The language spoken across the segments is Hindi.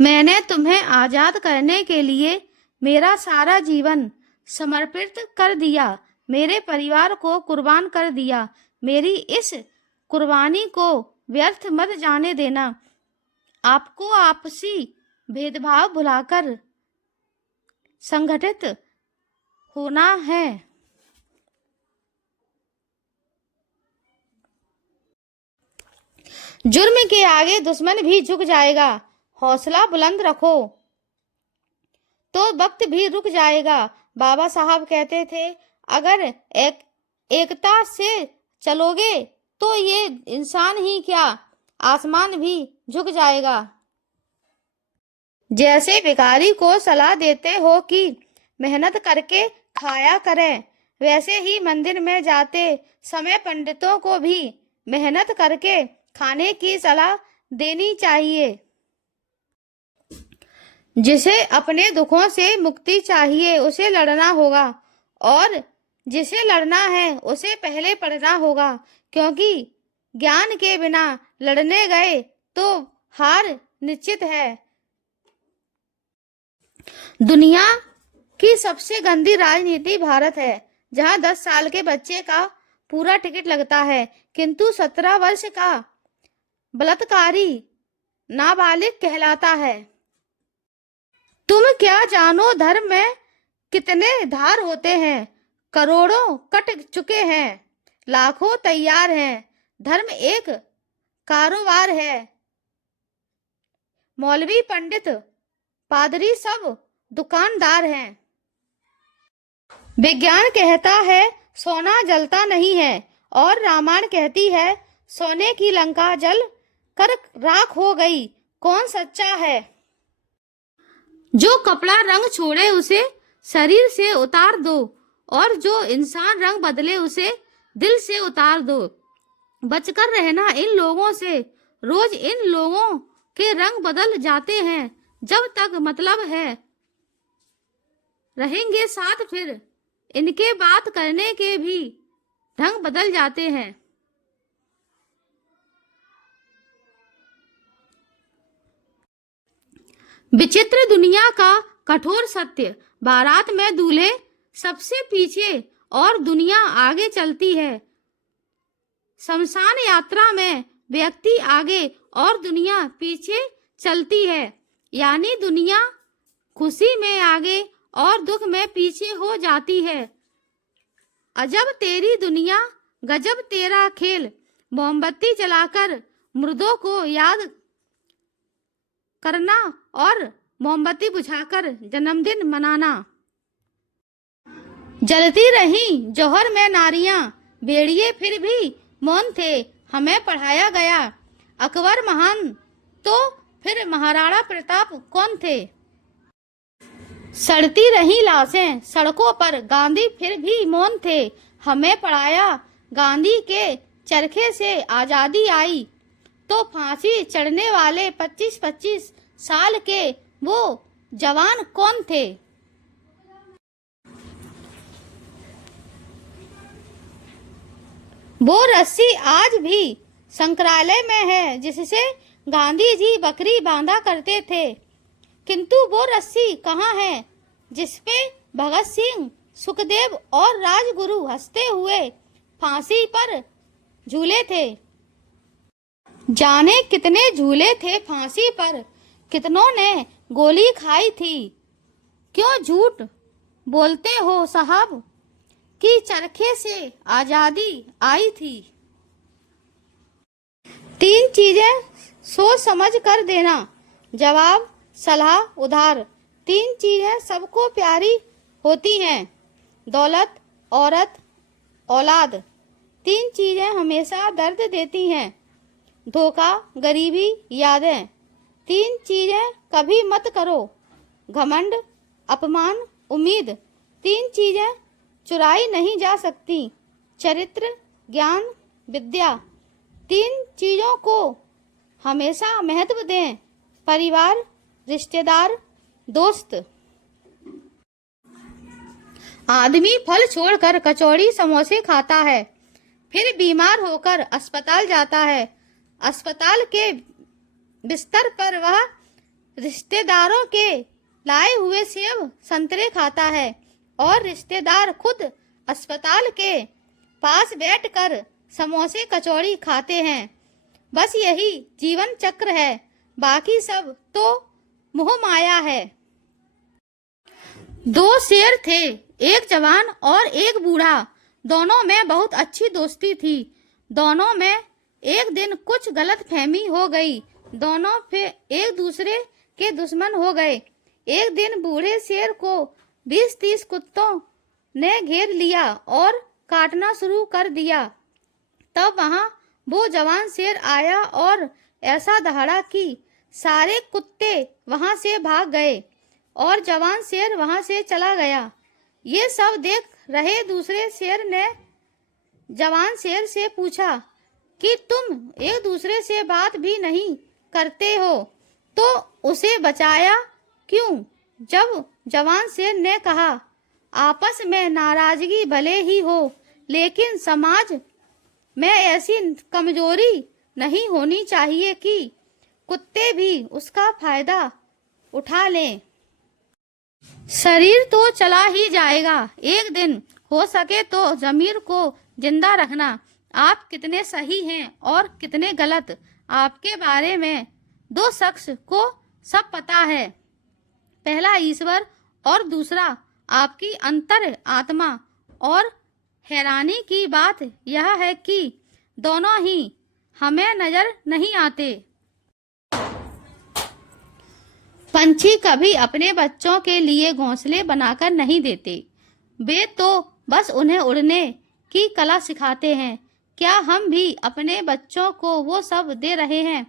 मैंने तुम्हें आजाद करने के लिए मेरा सारा जीवन समर्पित कर दिया, मेरे परिवार को कुर्बान कर दिया। मेरी इस कुर्बानी को व्यर्थ मत जाने देना। आपको आपसी भेदभाव भुलाकर संगठित होना है। जुर्म के आगे दुश्मन भी झुक जाएगा। हौसला बुलंद रखो तो वक्त भी रुक जाएगा। बाबा साहब कहते थे, अगर एकता से चलोगे तो ये इंसान ही क्या, आसमान भी झुक जाएगा। जैसे भिखारी को सलाह देते हो कि मेहनत करके खाया करें, वैसे ही मंदिर में जाते समय पंडितों को भी मेहनत करके खाने की सलाह देनी चाहिए। जिसे अपने दुखों से मुक्ति चाहिए उसे लड़ना होगा, और जिसे लड़ना है उसे पहले पढ़ना होगा, क्योंकि ज्ञान के बिना लड़ने गए तो हार निश्चित है। दुनिया की सबसे गंदी राजनीति भारत है, जहां 10 साल के बच्चे का पूरा टिकट लगता है, किंतु 17 वर्ष का बलात्कारी नाबालिग कहलाता है। तुम क्या जानो धर्म में कितने धार होते हैं। करोड़ों कट चुके हैं, लाखों तैयार हैं। धर्म एक कारोबार है। मौलवी पंडित पादरी सब दुकानदार हैं। विज्ञान कहता है सोना जलता नहीं है, और रामायण कहती है सोने की लंका जल कर राख हो गई। कौन सच्चा है? जो कपड़ा रंग छोड़े उसे शरीर से उतार दो, और जो इंसान रंग बदले उसे दिल से उतार दो। बचकर रहना इन लोगों से। रोज इन लोगों के रंग बदल जाते हैं। जब तक मतलब है रहेंगे साथ, फिर इनके बात करने के भी ढंग बदल जाते हैं। विचित्र दुनिया का कठोर सत्य। बारात में दूल्हे सबसे पीछे और दुनिया आगे चलती है। शमशान यात्रा में व्यक्ति आगे और दुनिया पीछे चलती है, यानी दुनिया खुशी में आगे और दुख में पीछे हो जाती है। अजब तेरी दुनिया, गजब तेरा खेल। मोमबत्ती जलाकर मुर्दों को याद करना और मोमबत्ती बुझाकर जन्मदिन मनाना। जलती रही जौहर में नारियां, भेड़िए फिर भी मौन थे। हमें पढ़ाया गया अकबर महान, तो फिर महाराणा प्रताप कौन थे। सड़ती रही लाशें सड़कों पर, गांधी फिर भी मौन थे। हमें पढ़ाया गांधी के चरखे से आजादी आई, तो फांसी चढ़ने वाले 25-25 साल के वो जवान कौन थे। वो रस्सी आज भी संग्रहालय में है जिससे गांधी जी बकरी बांधा करते थे, किंतु वो रस्सी कहाँ है जिसपे भगत सिंह, सुखदेव और राजगुरु हंसते हुए फांसी पर झूले थे। जाने कितने झूले थे फांसी पर, कितनों ने गोली खाई थी। क्यों झूठ बोलते हो साहब कि चरखे से आजादी आई थी। 3 चीजें सोच समझ कर देना, जवाब, सलाह, उधार। 3 चीजें सबको प्यारी होती हैं, दौलत, औरत, औलाद। 3 चीजें हमेशा दर्द देती हैं, धोखा, गरीबी, यादें। 3 चीजें कभी मत करो, घमंड, अपमान, उम्मीद। 3 चीजें चुराई नहीं जा सकती, चरित्र, ज्ञान, विद्या। 3 चीजों को हमेशा महत्व दें, परिवार, रिश्तेदार, दोस्त। आदमी फल छोड़कर कचौड़ी समोसे खाता है, फिर बीमार होकर अस्पताल जाता है। अस्पताल के बिस्तर पर वह रिश्तेदारों के लाए हुए सेब संतरे खाता है और रिश्तेदार खुद अस्पताल के पास बैठकर समोसे कचौड़ी खाते हैं। बस यही जीवन चक्र है, बाकी सब तो मोह माया है। दो शेर थे, एक जवान और एक बूढ़ा। दोनों में बहुत अच्छी दोस्ती थी। दोनों में एक दिन कुछ गलतफहमी हो गई। दोनों फिर एक दूसरे के दुश्मन हो गए। एक दिन बूढ़े शेर को 20-30 कुत्तों ने घेर लिया और काटना शुरू कर दिया। तब वहां वो जवान शेर आया और ऐसा दहाड़ा कि सारे कुत्ते वहां से भाग गए और जवान शेर वहां से चला गया। ये सब देख रहे दूसरे शेर ने जवान शेर से पूछा कि तुम एक दूसरे से बात भी नहीं करते हो, तो उसे बचाया क्यों? जब जवान शेर ने कहा, आपस में नाराजगी भले ही हो, लेकिन समाज में ऐसी कमजोरी नहीं होनी चाहिए कि कुत्ते भी उसका फायदा उठा लें। शरीर तो चला ही जाएगा एक दिन, हो सके तो ज़मीर को जिंदा रखना। आप कितने सही हैं और कितने गलत, आपके बारे में दो शख्स को सब पता है। पहला ईश्वर और दूसरा आपकी अंतर आत्मा। और हैरानी की बात यह है कि दोनों ही हमें नजर नहीं आते। पंछी कभी अपने बच्चों के लिए घोंसले बनाकर नहीं देते, वे तो बस उन्हें उड़ने की कला सिखाते हैं। क्या हम भी अपने बच्चों को वो सब दे रहे हैं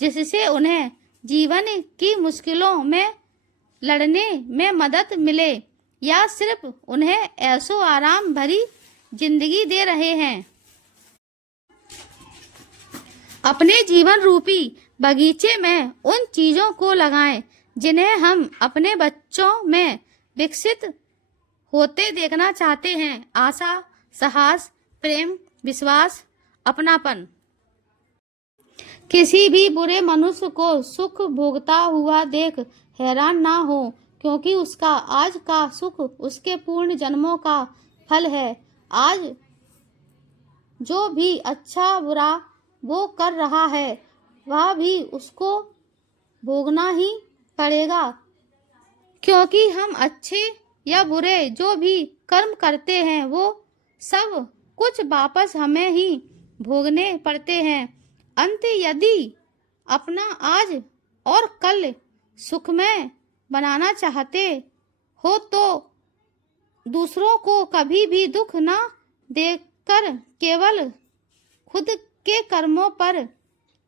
जिससे उन्हें जीवन की मुश्किलों में लड़ने में मदद मिले, या सिर्फ उन्हें ऐशो आराम भरी जिंदगी दे रहे हैं? अपने जीवन रूपी बगीचे में उन चीजों को लगाएं जिन्हें हम अपने बच्चों में विकसित होते देखना चाहते हैं। आशा, साहस, प्रेम, विश्वास, अपनापन। किसी भी बुरे मनुष्य को सुख भोगता हुआ देख हैरान ना हो, क्योंकि उसका आज का सुख उसके पूर्ण जन्मों का फल है। आज जो भी अच्छा बुरा वो कर रहा है, वह भी उसको भोगना ही पड़ेगा, क्योंकि हम अच्छे या बुरे जो भी कर्म करते हैं, वो सब कुछ वापस हमें ही भोगने पड़ते हैं। अंत यदि अपना आज और कल सुखमय बनाना चाहते हो तो दूसरों को कभी भी दुख न देकर केवल खुद के कर्मों पर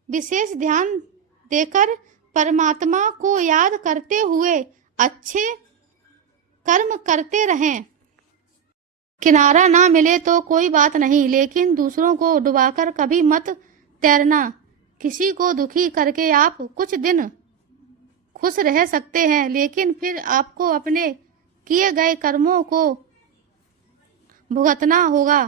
विशेष ध्यान देकर परमात्मा को याद करते हुए अच्छे कर्म करते रहें। किनारा ना मिले तो कोई बात नहीं, लेकिन दूसरों को डुबाकर कभी मत तैरना। किसी को दुखी करके आप कुछ दिन खुश रह सकते हैं, लेकिन फिर आपको अपने किए गए कर्मों को भुगतना होगा।